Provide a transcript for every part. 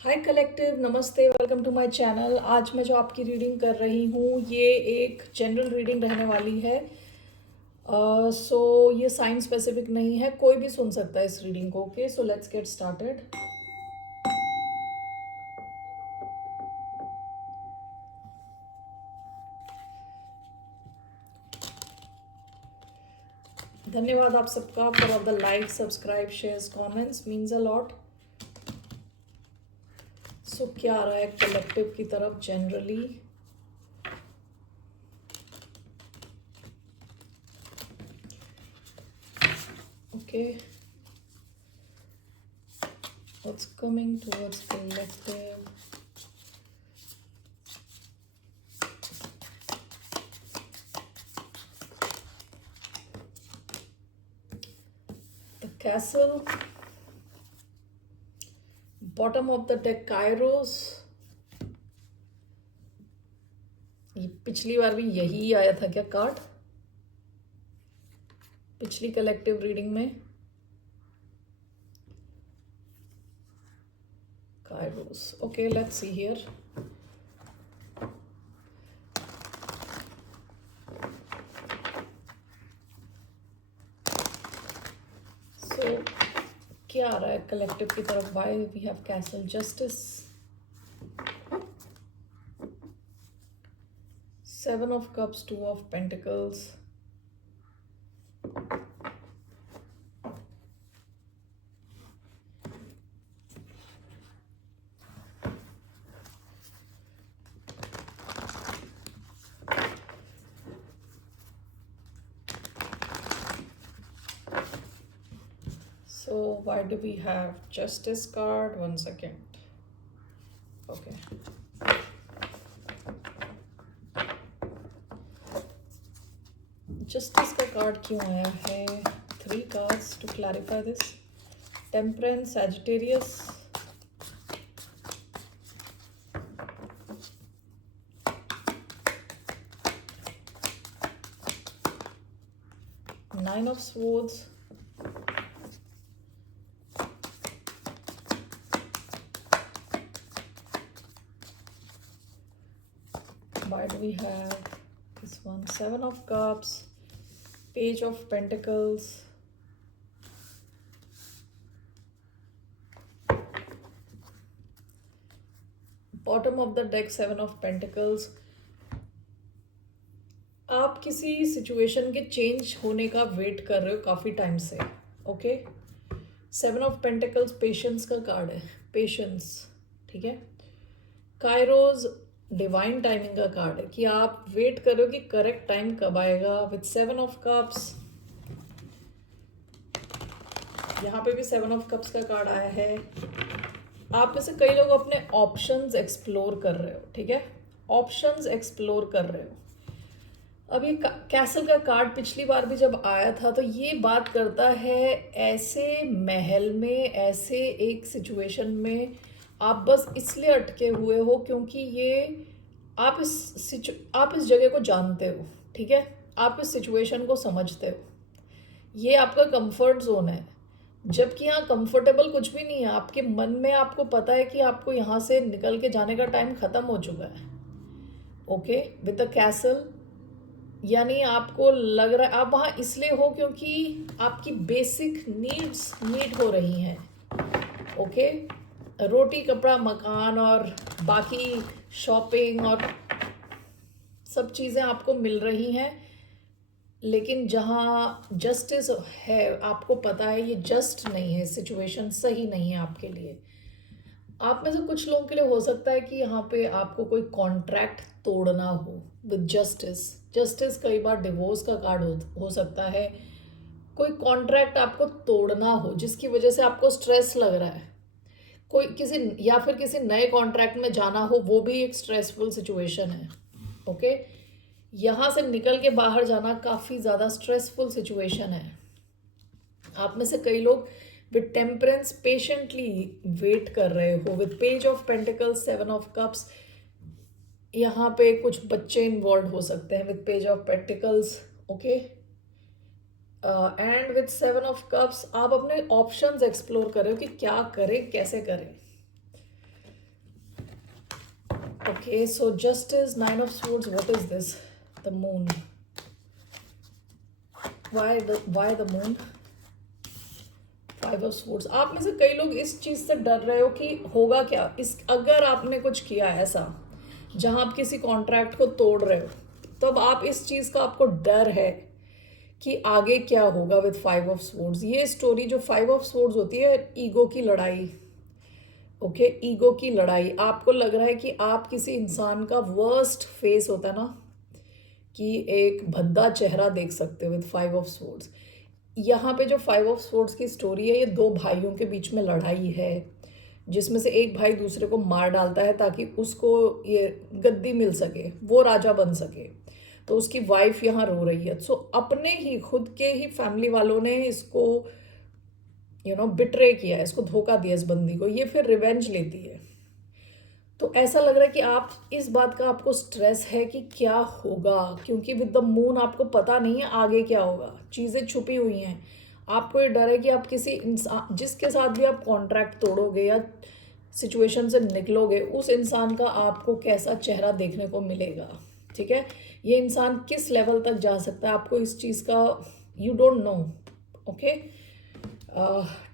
हाय collective, नमस्ते, welcome to my channel. आज मैं जो आपकी रीडिंग कर रही हूँ ये एक जनरल रीडिंग रहने वाली है। सो ये साइन स्पेसिफिक नहीं है, कोई भी सुन सकता है इस रीडिंग को। Okay, so let's get started. धन्यवाद आप सबका for all the like, subscribe, shares, comments, means a lot. So क्या आ रहा है कलेक्टिव की तरफ generally? Okay, what's coming towards collective? The castle, bottom of the deck Kairos. ये पिछली बार भी यही आया था क्या कार्ड? पिछली कलेक्टिव रीडिंग में Kairos. Okay, let's see here. So क्या आ रहा है कलेक्टिव की तरफ? Why we have castle? Justice, seven of cups, two of pentacles, so why do we have justice card? One second. Okay, justice का card क्यों आया है? Three cards to clarify this. Temperance, Sagittarius, nine of swords, why do we have this one? Seven of cups, page of pentacles, bottom of the deck, seven of pentacles। आप किसी situation के change होने का wait कर रहे हो काफ़ी time से। Okay, seven of pentacles patience का कार्ड है, पेशेंस। ठीक है, कायरोज डिवाइन टाइमिंग का कार्ड है कि आप वेट कर रहे हो कि करेक्ट टाइम कब आएगा। विथ सेवन ऑफ कप्स, यहाँ पे भी सेवन ऑफ कप्स का कार्ड आया है। आप में से कई लोग अपने ऑप्शंस एक्सप्लोर कर रहे हो। ठीक है, ऑप्शंस एक्सप्लोर कर रहे हो। अब ये कैसल का कार्ड पिछली बार भी जब आया था तो ये बात करता है ऐसे महल में, ऐसे एक सिचुएशन में आप बस इसलिए अटके हुए हो क्योंकि ये आप इस जगह को जानते हो। ठीक है, आप इस सिचुएशन को समझते हो, ये आपका कंफर्ट जोन है। जबकि यहाँ कंफर्टेबल कुछ भी नहीं है। आपके मन में आपको पता है कि आपको यहाँ से निकल के जाने का टाइम खत्म हो चुका है। ओके, विद द कैसल यानी आपको लग रहा है आप वहाँ इसलिए हो क्योंकि आपकी बेसिक नीड्स मीट हो रही हैं। ओके, रोटी, कपड़ा, मकान और बाकी शॉपिंग और सब चीज़ें आपको मिल रही हैं। लेकिन जहाँ जस्टिस है आपको पता है ये जस्ट नहीं है, सिचुएशन सही नहीं है आपके लिए। आप में से कुछ लोगों के लिए हो सकता है कि यहाँ पे आपको कोई कॉन्ट्रैक्ट तोड़ना हो विद जस्टिस। जस्टिस कई बार डिवोर्स का कार्ड हो सकता है। कोई कॉन्ट्रैक्ट आपको तोड़ना हो जिसकी वजह से आपको स्ट्रेस लग रहा है। कोई किसी या फिर किसी नए कॉन्ट्रैक्ट में जाना हो, वो भी एक स्ट्रेसफुल सिचुएशन है। ओके, यहाँ से निकल के बाहर जाना काफ़ी ज़्यादा स्ट्रेसफुल सिचुएशन है। आप में से कई लोग विद टेम्परेंस पेशेंटली वेट कर रहे हो। With page of pentacles, seven of cups, यहाँ पे कुछ बच्चे इन्वॉल्व हो सकते हैं with page of pentacles. Okay, and with seven of cups आप अपने ऑप्शंस एक्सप्लोर कर रहे हो कि क्या करें, कैसे करें। Okay, so Justice, Nine of Swords, what is this? The Moon. Why the Moon? Five of Swords. आप में से कई लोग इस चीज़ से डर रहे हो कि होगा क्या अगर आपने कुछ किया ऐसा जहां आप किसी कॉन्ट्रैक्ट को तोड़ रहे हो, तब आप इस चीज़ का आपको डर है कि आगे क्या होगा विद फाइव ऑफ स्वॉर्ड्स। ये स्टोरी जो फाइव ऑफ स्वॉर्ड्स होती है, ईगो की लड़ाई। ओके, ईगो की लड़ाई। आपको लग रहा है कि आप किसी इंसान का वर्स्ट फेस होता है ना, कि एक भद्दा चेहरा देख सकते हो विद फाइव ऑफ स्वॉर्ड्स। यहाँ पे जो फाइव ऑफ स्वॉर्ड्स की स्टोरी है, ये दो भाइयों के बीच में लड़ाई है, जिसमें से एक भाई दूसरे को मार डालता है ताकि उसको ये गद्दी मिल सके, वो राजा बन सके। तो उसकी वाइफ यहाँ रो रही है। सो अपने ही खुद के ही फैमिली वालों ने इसको बिट्रे किया है, इसको धोखा दिया इस बंदी को। ये फिर रिवेंज लेती है। तो ऐसा लग रहा है कि आप इस बात का आपको स्ट्रेस है कि क्या होगा, क्योंकि विद द मून आपको पता नहीं है आगे क्या होगा, चीज़ें छुपी हुई हैं। आपको ये डर है कि आप किसी इंसान जिसके साथ भी आप कॉन्ट्रैक्ट तोड़ोगे या सिचुएशन से निकलोगे, उस इंसान का आपको कैसा चेहरा देखने को मिलेगा। ठीक है, ये इंसान किस लेवल तक जा सकता है, आपको इस चीज़ का you don't know. Okay,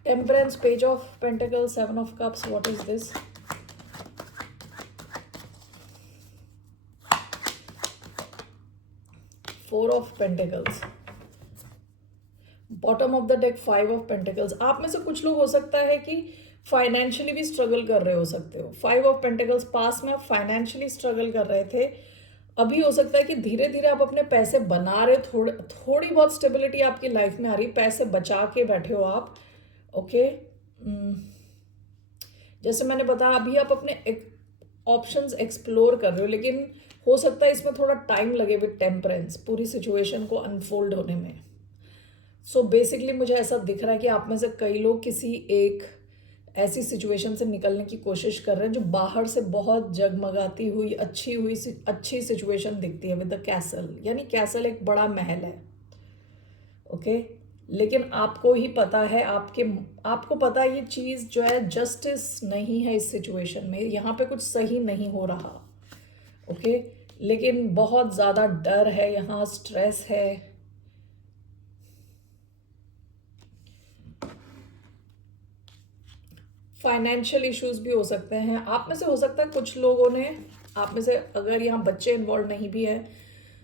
temperance, page of pentacles, seven of cups, what is this? Four of pentacles, bottom of the deck, five of pentacles. आप में से कुछ लोग हो सकता है कि फाइनेंशियली भी स्ट्रगल कर रहे हो सकते हो। फाइव ऑफ पेंटिकल्स, पास में आप फाइनेंशियली स्ट्रगल कर रहे थे, अभी हो सकता है कि धीरे धीरे आप अपने पैसे बना रहे हो, थोड़ी बहुत स्टेबिलिटी आपकी लाइफ में आ रही, पैसे बचा के बैठे हो आप। ओके, जैसे मैंने बताया, अभी आप अपने ऑप्शंस एक्सप्लोर कर रहे हो, लेकिन हो सकता है इसमें थोड़ा टाइम लगे विद टेम्परेंस पूरी सिचुएशन को अनफोल्ड होने में। सो बेसिकली मुझे ऐसा दिख रहा है कि आप में से कई लोग किसी एक ऐसी सिचुएशन से निकलने की कोशिश कर रहे हैं जो बाहर से बहुत जगमगाती हुई अच्छी सिचुएशन दिखती है विद द कैसल। यानी कैसल एक बड़ा महल है। ओके, लेकिन आपको ही पता है, आपको पता है ये चीज़ जो है जस्टिस नहीं है इस सिचुएशन में, यहाँ पे कुछ सही नहीं हो रहा। ओके, लेकिन बहुत ज़्यादा डर है यहाँ, स्ट्रेस है। फाइनेंशियल इश्यूज भी हो सकते हैं। आप में से हो सकता है कुछ लोगों ने, आप में से अगर यहाँ बच्चे इन्वॉल्व नहीं भी है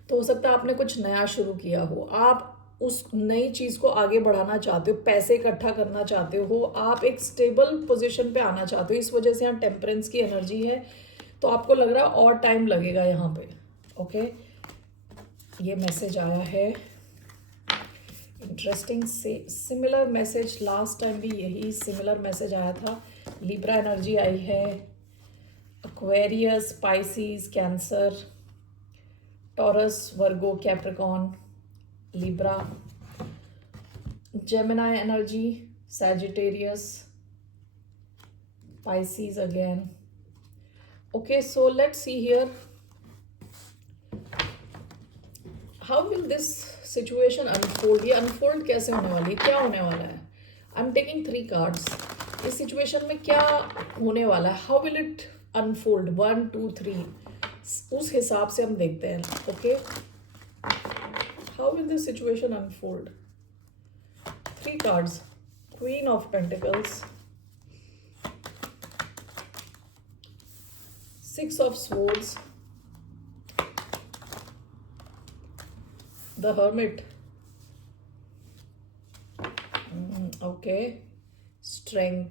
तो हो सकता है आपने कुछ नया शुरू किया हो, आप उस नई चीज़ को आगे बढ़ाना चाहते हो, पैसे इकट्ठा करना चाहते हो, आप एक स्टेबल पोजीशन पे आना चाहते हो। इस वजह से यहाँ टेम्परेंस की एनर्जी है, तो आपको लग रहा है और टाइम लगेगा यहाँ पे। ओके, ये मैसेज आया है इंटरेस्टिंग से, सिमिलर मैसेज लास्ट टाइम भी यही सिमिलर मैसेज आया था। लिब्रा एनर्जी आई है, Aquarius, species, cancer, taurus, Virgo, Capricorn, Libra, Gemini energy, Sagittarius, Pisces again. Okay, so let's see here how will this situation unfold. ये unfold कैसे होने वाली है, क्या होने वाला है? I am taking 3 cards. इस सिचुएशन में क्या होने वाला है, हाउ विल इट अनफोल्ड, 1 2 3, उस हिसाब से हम देखते हैं। Okay, how will this situation unfold? 3 cards, queen of pentacles, 6 of swords, the hermit, okay, strength.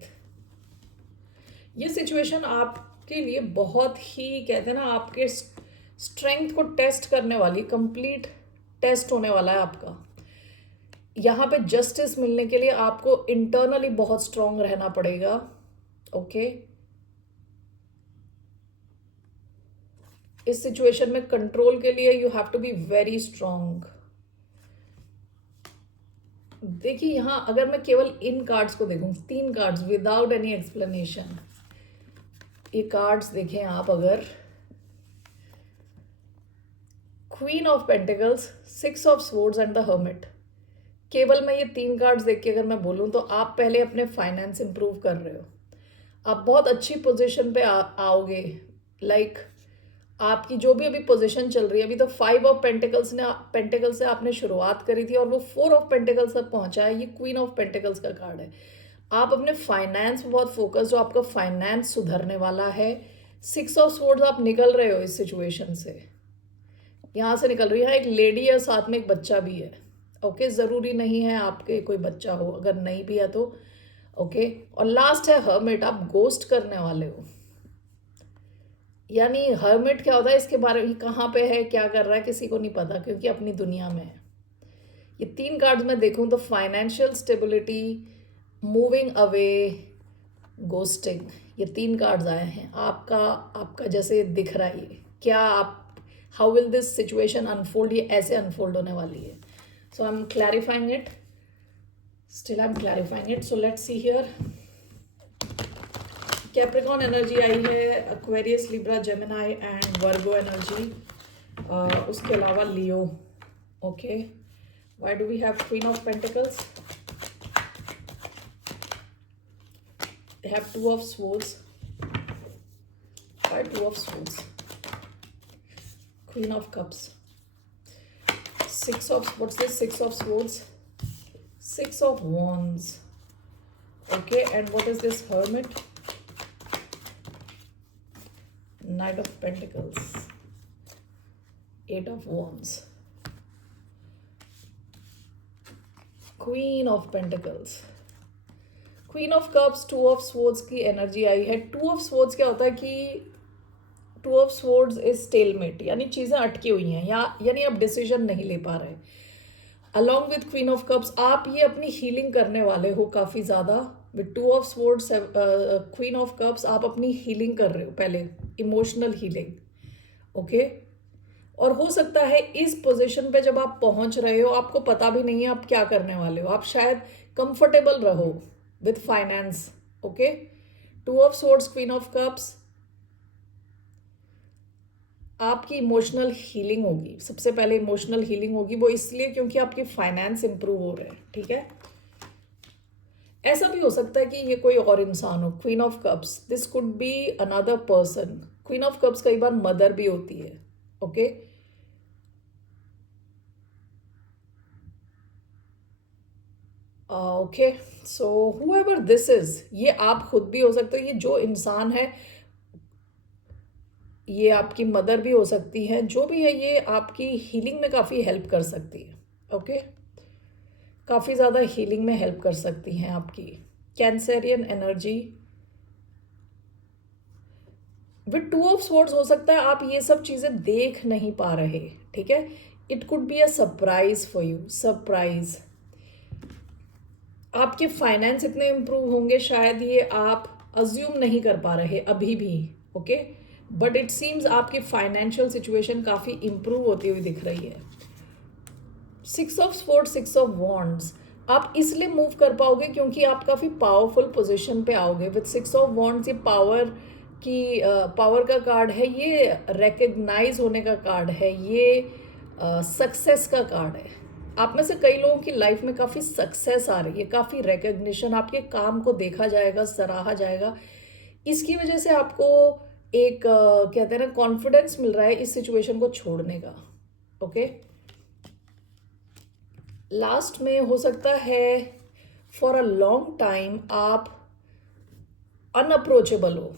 ये सिचुएशन आपके लिए बहुत ही, कहते हैं ना, आपके स्ट्रेंथ को टेस्ट करने वाली, कंप्लीट टेस्ट होने वाला है आपका। यहाँ पे जस्टिस मिलने के लिए आपको इंटरनली बहुत स्ट्रांग रहना पड़ेगा। ओके, इस सिचुएशन में कंट्रोल के लिए you have to be very strong. देखिए यहाँ अगर मैं केवल इन कार्ड्स को देखूं, 3 कार्ड्स विदाउट एनी एक्सप्लेनेशन, ये कार्ड्स देखें आप, अगर queen of pentacles, 6 of swords and the hermit, केवल मैं ये 3 कार्ड्स देख के अगर मैं बोलूं तो आप पहले अपने फाइनेंस इंप्रूव कर रहे हो, आप बहुत अच्छी पोजीशन पे आओगे। लाइक आपकी जो भी अभी पोजीशन चल रही है, अभी तो 5 ऑफ पेंटिकल्स से आपने शुरुआत करी थी और वो 4 ऑफ पेंटिकल्स तक पहुंचा है। ये क्वीन ऑफ पेंटिकल्स का कार्ड है। आप अपने फाइनेंस में बहुत फोकस हो, आपका फाइनेंस सुधरने वाला है। 6 ऑफ स्वॉर्ड्स, आप निकल रहे हो इस सिचुएशन से, यहाँ से निकल रही है। एक लेडी है, साथ में एक बच्चा भी है। ओके, ज़रूरी नहीं है आपके कोई बच्चा हो, अगर नहीं भी है तो ओके। और लास्ट है हर्मिट, आप गोस्ट करने वाले हो। यानी हर्मिट क्या होता है, इसके बारे में कहाँ पे है, क्या कर रहा है, किसी को नहीं पता, क्योंकि अपनी दुनिया में है। ये 3 कार्ड्स मैं देखूं तो financial stability, moving away, ghosting, ये 3 कार्ड्स आए हैं। आपका जैसे दिख रहा है ये क्या, आप how will this situation unfold, ये ऐसे अनफोल्ड होने वाली है। So I am clarifying it, still I am clarifying it. So let's see here. Capricorn energy आई है, Aquarius, Libra, Gemini and Virgo energy, उसके अलावा Leo. Okay, why do we have queen of pentacles? They have 2 of swords. Why 2 of swords? Queen of cups. 6 of, what's this? 6 of swords. 6 of wands. Okay, and what is this? Hermit. Knight of pentacles. 8 of wands. Queen of pentacles. Queen of cups, 2 of swords की energy आई है। 2 of swords क्या होता है कि 2 of swords is stalemate, यानी चीज़ें अटकी हुई हैं, या यानी आप डिसीजन नहीं ले पा रहे। Along with queen of cups आप ये अपनी हीलिंग करने वाले हो काफ़ी ज़्यादा। With 2 of swords, queen of cups, आप अपनी हीलिंग कर रहे हो, पहले इमोशनल हीलिंग। ओके, और हो सकता है इस पोजीशन पे जब आप पहुंच रहे हो आपको पता भी नहीं है आप क्या करने वाले हो, आप शायद कंफर्टेबल रहो with finance. Okay, 2 of swords, queen of cups, आपकी इमोशनल हीलिंग होगी। सबसे पहले इमोशनल हीलिंग होगी, वो इसलिए क्योंकि आपके फाइनेंस इंप्रूव हो रहे हैं। ठीक है, ऐसा भी हो सकता है कि ये कोई और इंसान हो। Queen of cups, this could be another person. Queen of cups कई बार मदर भी होती है। Okay, okay, so however this is, ये आप खुद भी हो सकते हो। ये जो इंसान है ये आपकी मदर भी हो सकती है। जो भी है ये आपकी हीलिंग में काफ़ी हेल्प कर सकती है। ओके, काफ़ी ज़्यादा हीलिंग में हेल्प कर सकती हैं आपकी। कैंसरियन एनर्जी विद 2 ऑफ स्वॉर्ड्स, हो सकता है आप ये सब चीज़ें देख नहीं पा रहे। ठीक है, it could be a surprise for you. Surprise, आपके फाइनेंस इतने इम्प्रूव होंगे शायद ये आप अज्यूम नहीं कर पा रहे अभी भी। ओके, बट इट सीम्स आपकी फाइनेंशियल सिचुएशन काफ़ी इम्प्रूव होती हुई दिख रही है। 6 ऑफ स्वॉर्ड्स, 6 ऑफ वॉन्ड्स, आप इसलिए मूव कर पाओगे क्योंकि आप काफ़ी पावरफुल पोजीशन पे आओगे। विद 6 ऑफ वॉन्ड्स, ये पावर का कार्ड है, ये रिकग्नाइज होने का कार्ड है, ये सक्सेस का कार्ड है। आप में से कई लोगों की लाइफ में काफ़ी सक्सेस आ रही है, काफ़ी रिकग्निशन, आपके काम को देखा जाएगा, सराहा जाएगा। इसकी वजह से आपको एक कहते हैं ना कॉन्फिडेंस मिल रहा है इस सिचुएशन को छोड़ने का। ओके, लास्ट में हो सकता है फॉर अ लॉन्ग टाइम आप अनअप्रोचेबल हो,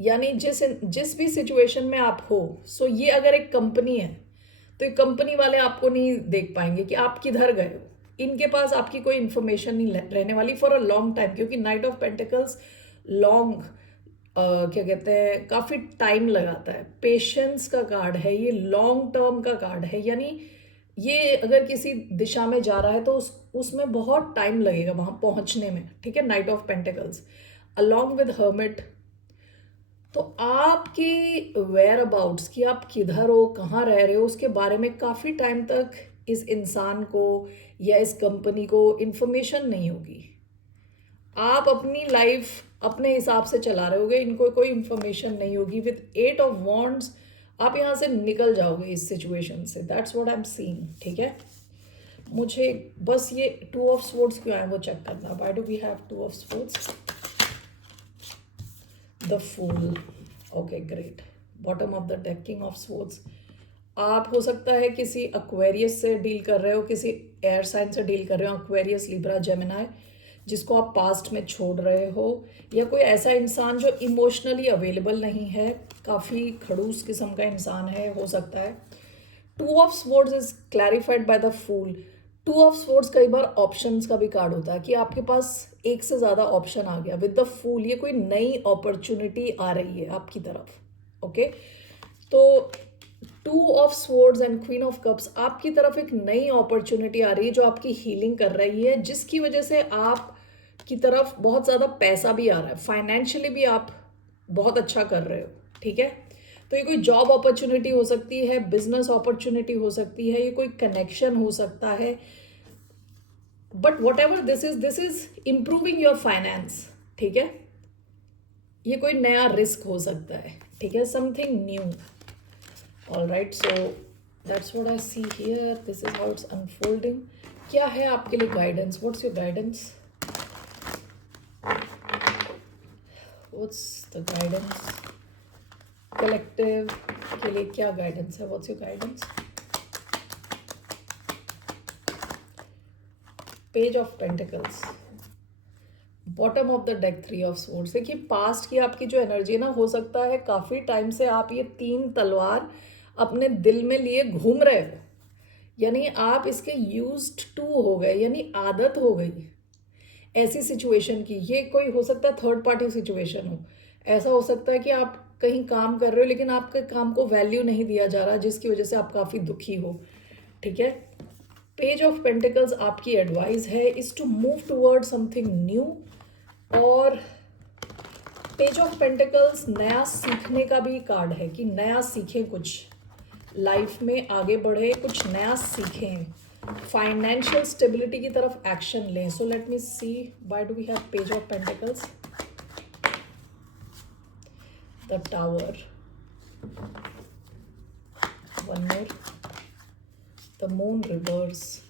यानी जिस भी सिचुएशन में आप हो। सो ये अगर एक कंपनी है तो ये कंपनी वाले आपको नहीं देख पाएंगे कि आप किधर गए हो। इनके पास आपकी कोई इंफॉर्मेशन नहीं रहने वाली फॉर अ लॉन्ग टाइम, क्योंकि नाइट ऑफ पेंटिकल्स लॉन्ग क्या कहते हैं, काफ़ी टाइम लगाता है। पेशेंस का कार्ड है, ये लॉन्ग टर्म का कार्ड है, यानी ये अगर किसी दिशा में जा रहा है तो उसमें बहुत टाइम लगेगा वहाँ पहुँचने में। ठीक है, night of pentacles along with hermit, तो आपकी वेयर अबाउट्स की आप किधर हो, कहाँ रह रहे हो, उसके बारे में काफ़ी टाइम तक इस इंसान को या इस कंपनी को इन्फॉर्मेशन नहीं होगी। आप अपनी लाइफ अपने हिसाब से चला रहे होगे, इनको कोई इन्फॉर्मेशन नहीं होगी। विद 8 ऑफ वॉन्ड्स आप यहाँ से निकल जाओगे इस सिचुएशन से। That's what I am seeing. ठीक है, मुझे बस ये 2 ऑफ स्वॉर्ड्स क्यों आए वो चेक करना। Why do we have 2 of swords? The fool. Okay, great, bottom of the deck king of swords. आप हो सकता है किसी एक्वेरियस से डील कर रहे हो, किसी एयर साइन से डील कर रहे हो, एक्वेरियस, लिब्रा, जेमिनाई, जिसको आप पास्ट में छोड़ रहे हो, या कोई ऐसा इंसान जो इमोशनली अवेलेबल नहीं है, काफ़ी खड़ूस किस्म का इंसान है, हो सकता है। Two of swords is clarified by the fool. Two of swords कई बार ऑप्शंस का भी कार्ड होता है कि आपके पास एक से ज़्यादा ऑप्शन आ गया। विद द फूल ये कोई नई अपॉर्चुनिटी आ रही है आपकी तरफ। ओके, तो to of swords and queen of cups, आपकी तरफ एक नई अपॉर्चुनिटी आ रही है जो आपकी हीलिंग कर रही है, जिसकी वजह से आप की तरफ बहुत ज़्यादा पैसा भी आ रहा है, फाइनेंशियली भी आप बहुत अच्छा कर रहे हो। ठीक है, तो ये कोई जॉब अपॉर्चुनिटी हो सकती है, बिजनेस अपॉर्चुनिटी हो सकती है, ये कोई कनेक्शन हो सकता है, but what ever this is improving your finance. ठीक है, ये कोई नया रिस्क हो सकता है। ठीक है, something new. All right, so that's what I see here, this is how it's unfolding. क्या है आपके लिए guidance? What's your guidance? What's the guidance collective के लिए? क्या गाइडेंस है? What's your guidance? Page of pentacles, bottom of the deck three of swords. देखिए, past की आपकी जो एनर्जी है ना, हो सकता है काफ़ी टाइम से आप ये 3 तलवार अपने दिल में लिए घूम रहे हो, यानी आप इसके यूज्ड टू हो गए, यानी आदत हो गई ऐसी सिचुएशन की। ये कोई हो सकता है थर्ड पार्टी सिचुएशन हो। ऐसा हो सकता है कि आप कहीं काम कर रहे हो लेकिन आपके काम को वैल्यू नहीं दिया जा रहा, जिसकी वजह से आप काफ़ी दुखी हो। ठीक है, पेज ऑफ पेंटिकल्स आपकी एडवाइस है is to move toward something new, और पेज ऑफ पेंटिकल्स नया सीखने का भी कार्ड है कि नया सीखें, कुछ लाइफ में आगे बढ़े, कुछ नया सीखें, फाइनेंशियल स्टेबिलिटी की तरफ एक्शन लें। So let me see why do we have page of pentacles, the tower, one more, the moon reverse,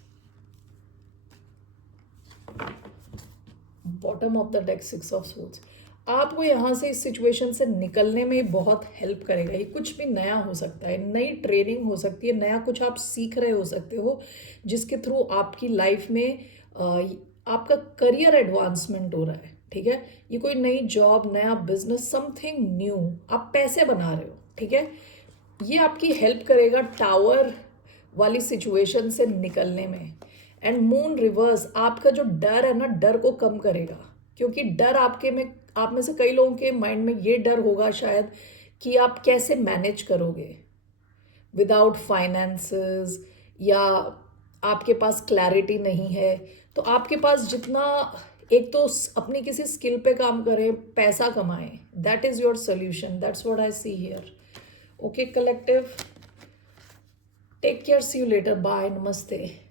bottom of the deck six of swords. आपको यहाँ से इस सिचुएशन से निकलने में बहुत हेल्प करेगा। ये कुछ भी नया हो सकता है, नई ट्रेनिंग हो सकती है, नया कुछ आप सीख रहे हो सकते हो, जिसके थ्रू आपकी लाइफ में आपका करियर एडवांसमेंट हो रहा है। ठीक है, ये कोई नई जॉब, नया बिजनेस, समथिंग न्यू, आप पैसे बना रहे हो। ठीक है, ये आपकी हेल्प करेगा टावर वाली सिचुएशन से निकलने में। एंड मून रिवर्स आपका जो डर है ना, डर को कम करेगा, क्योंकि डर आप में से कई लोगों के माइंड में ये डर होगा शायद कि आप कैसे मैनेज करोगे विदाउट फाइनेंसेस, या आपके पास क्लैरिटी नहीं है। तो आपके पास जितना, एक तो अपनी किसी स्किल पे काम करें, पैसा कमाएं, that is your solution, that's what I see here. Okay collective, take care, see you later, bye, नमस्ते।